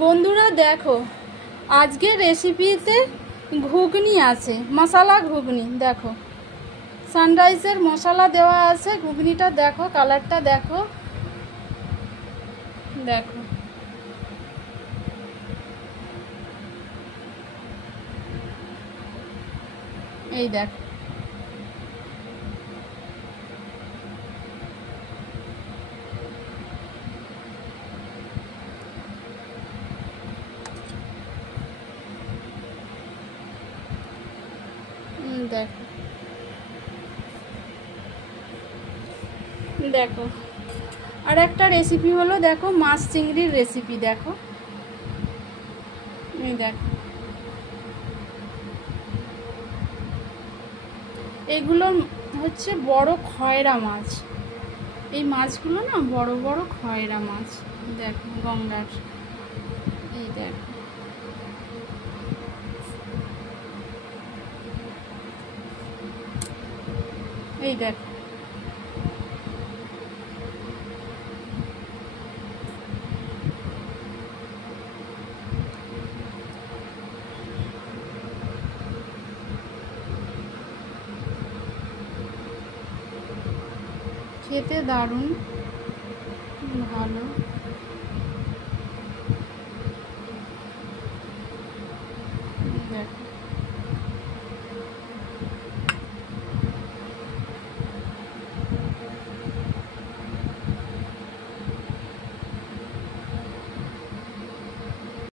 বন্ধুরা দেখো, আজকের রেসিপিতে ঘুগনি আছে, মশলা ঘুগনি। দেখো সানরাইজের মশলা দেওয়া আছে। ঘুগনিটা দেখো, কালারটা দেখো, দেখো এই দেখো। দেখো দেখো আর একটা রেসিপি হলো, দেখো মাছ চিংড়ির রেসিপি। দেখো এই দেখো, এগুলো হচ্ছে বড় খয়রা মাছ। এই মাছগুলো না বড় বড় খয়রা মাছ। দেখো গঙ্গার, এই দেখো এই দেখো। খেতে দারুণ ভালো।